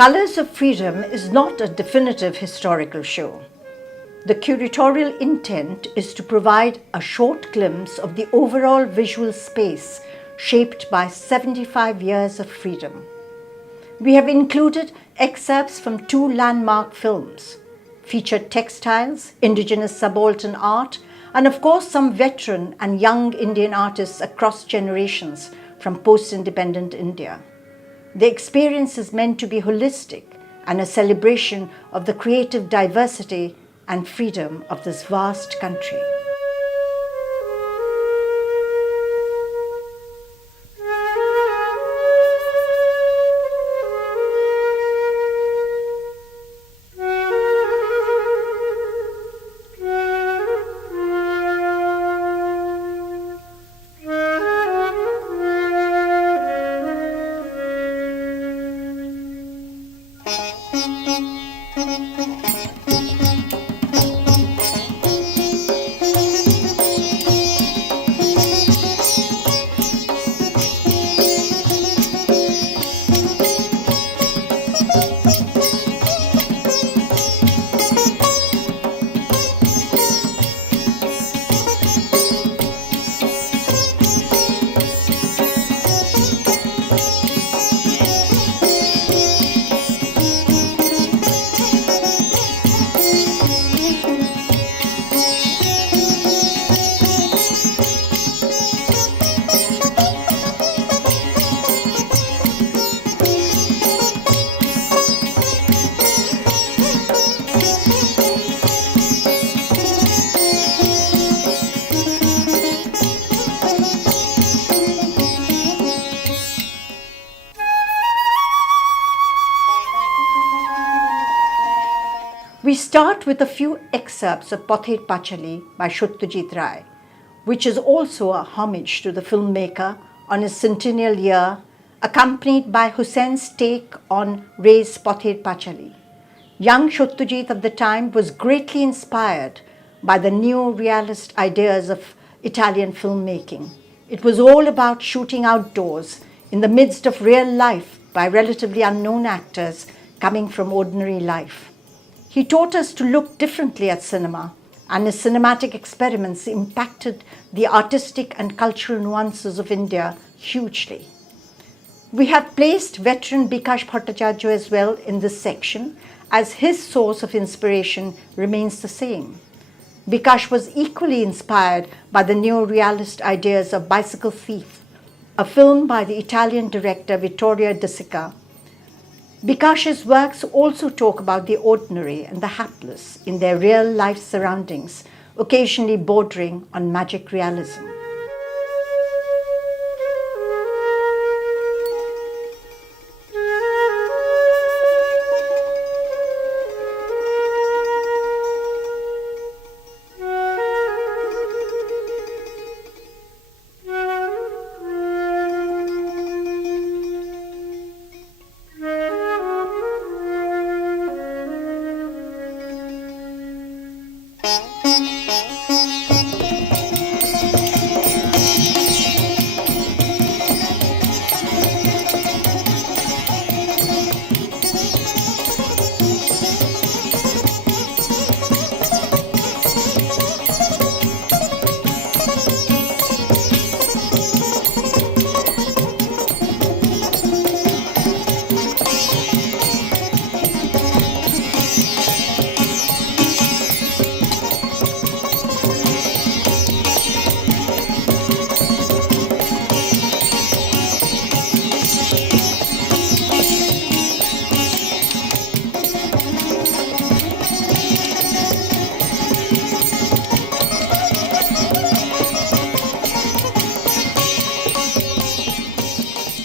Colors of Freedom is not a definitive historical show. The curatorial intent is to provide a short glimpse of the overall visual space shaped by 75 years of freedom. We have included excerpts from 2 landmark films, featured textiles, indigenous subaltern art, and of course some veteran and young Indian artists across generations from post-independent India. The experience is meant to be holistic and a celebration of the creative diversity and freedom of this vast country. We start with a few excerpts of Pather Pachali by Satyajit Ray, which is also a homage to the filmmaker on his centennial year, accompanied by Hussein's take on Ray's Pather Pachali. Young Satyajit of the time was greatly inspired by the neo-realist ideas of Italian filmmaking. It was all about shooting outdoors in the midst of real life by relatively unknown actors coming from ordinary life. He taught us to look differently at cinema, and his cinematic experiments impacted the artistic and cultural nuances of India hugely. We have placed veteran Bikash Bhattacharya as well in this section, as his source of inspiration remains the same. Bikash was equally inspired by the neo-realist ideas of Bicycle Thief, a film by the Italian director Vittorio De Sica. Bikash's works also talk about the ordinary and the hapless in their real-life surroundings, occasionally bordering on magic realism.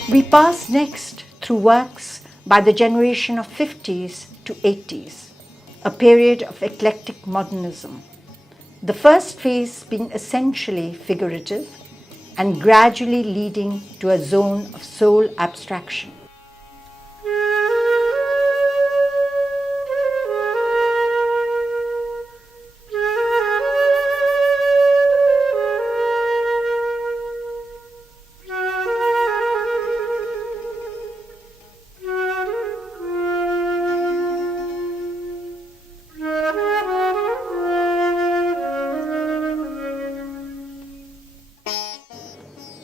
We pass next through works by the generation of 50s to 80s, a period of eclectic modernism. The first phase being essentially figurative and gradually leading to a zone of soul abstraction.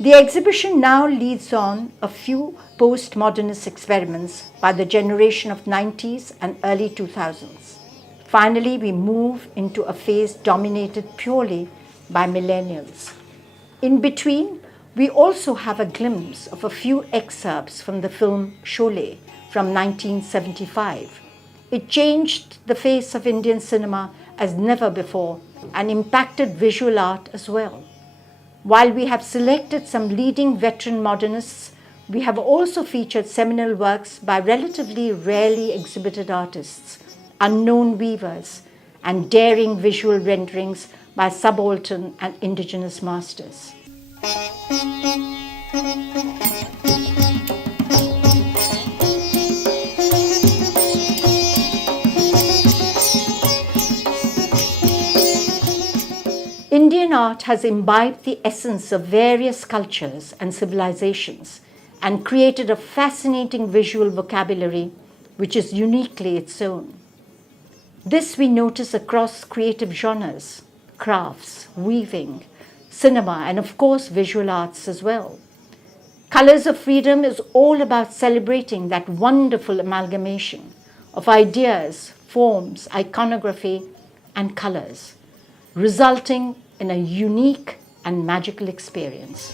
The exhibition now leads on a few postmodernist experiments by the generation of 90s and early 2000s. Finally, we move into a phase dominated purely by millennials. In between, we also have a glimpse of a few excerpts from the film Sholay from 1975. It changed the face of Indian cinema as never before and impacted visual art as well. While we have selected some leading veteran modernists, we have also featured seminal works by relatively rarely exhibited artists, unknown weavers, and daring visual renderings by subaltern and indigenous masters. Indian art has imbibed the essence of various cultures and civilizations and created a fascinating visual vocabulary which is uniquely its own. This we notice across creative genres, crafts, weaving, cinema, and of course visual arts as well. Colors of Freedom is all about celebrating that wonderful amalgamation of ideas, forms, iconography, and colors, resulting in a unique and magical experience.